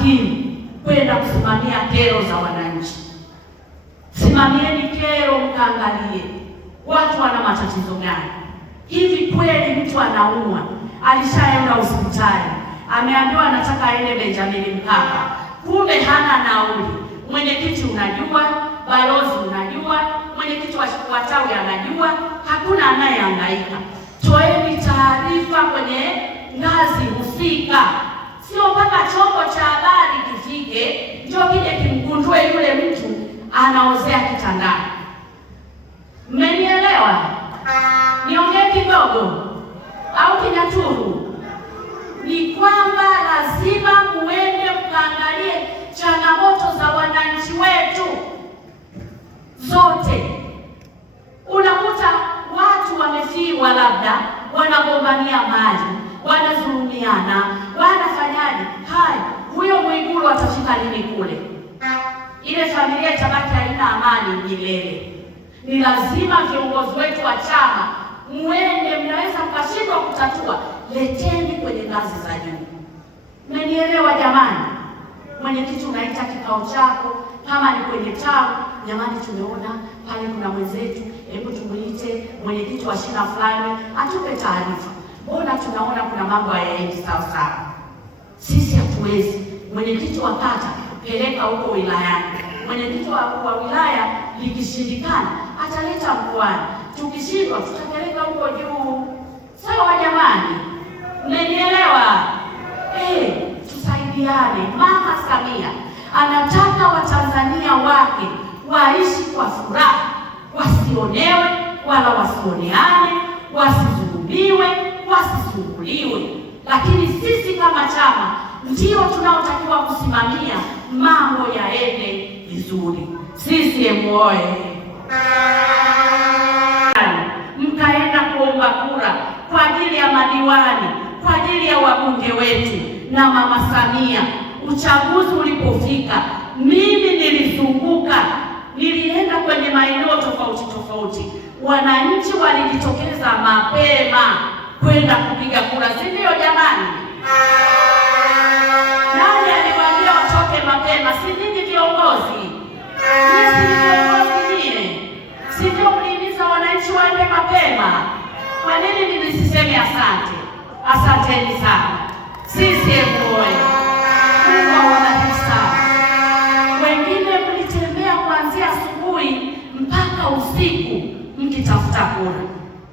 makini kwenda kusimamia kero za wananchi. Simamieni kero, mkaangalie watu wana matatizo gani. Hivi kweli mtu anaumwa, alishaenda hospitali, ameambiwa anataka aende Benjamin Mkapa, kumbe hana nauli. Mwenyekiti unajua, balozi unajua, mwenyekiti wa tawi anajua, hakuna anayehangaika. Toeni taarifa kwenye ngazi husika, sio mpaka chombo cha habari kifike ndio kije kimgundue yule mtu anaozea kitandani. Mmenielewa? Niongee kidogo au kinyaturu? Ni kwamba lazima muende mkaangalie changamoto za wananchi wetu zote. Unakuta watu wamefiwa, labda wanagombania mali, wanazulumiana, wanafanyaje? Haya, huyo Mwigulu atafika lini kule? Ile familia itabaki haina amani milele. Ni lazima viongozi wetu wa chama muende, mnaweza mkashindwa kutatua, leteni kwenye ngazi za juu. Mmenielewa jamani? Mwenyekiti unaita kikao chako, kama ni kwenye tawi, jamani, tumeona pale kuna mwenzetu, hebu tumuite mwenyekiti wa shina fulani atupe taarifa. Mbona tunaona kuna mambo hayaendi sawa sawa? Sisi hatuwezi. Mwenyekiti wa kata peleka huko wilayani, mwenyekiti wa wilaya likishindikana ataleta mkoani, tukishindwa tutapeleka huko juu. Sawa jamani? Mmenielewa? Tusaidiane. Mama Samia anataka Watanzania wake waishi kwa furaha, wasionewe wala wasioneane, wasizulumiwe, wasisumbuliwe. Lakini sisi kama chama ndio tunaotakiwa kusimamia mambo yaende vizuri. CCM oye! Mkaenda kuomba kura kwa ajili ya madiwani, kwa ajili ya wabunge wetu na Mama Samia. Uchaguzi ulipofika, mimi nilizunguka, nilienda kwenye maeneo tofauti tofauti, wananchi walijitokeza mapema kwenda kupiga kura, si ndio jamani? Nani aliwaambia watoke mapema? Si ninyi viongozi? Si viongozi nyie? Si ndio mlihimiza wananchi waende mapema? Kwa nini nilisiseme asante? Asanteni sana. CCM oye! Wengine mlitembea kuanzia asubuhi mpaka usiku mkitafuta kura.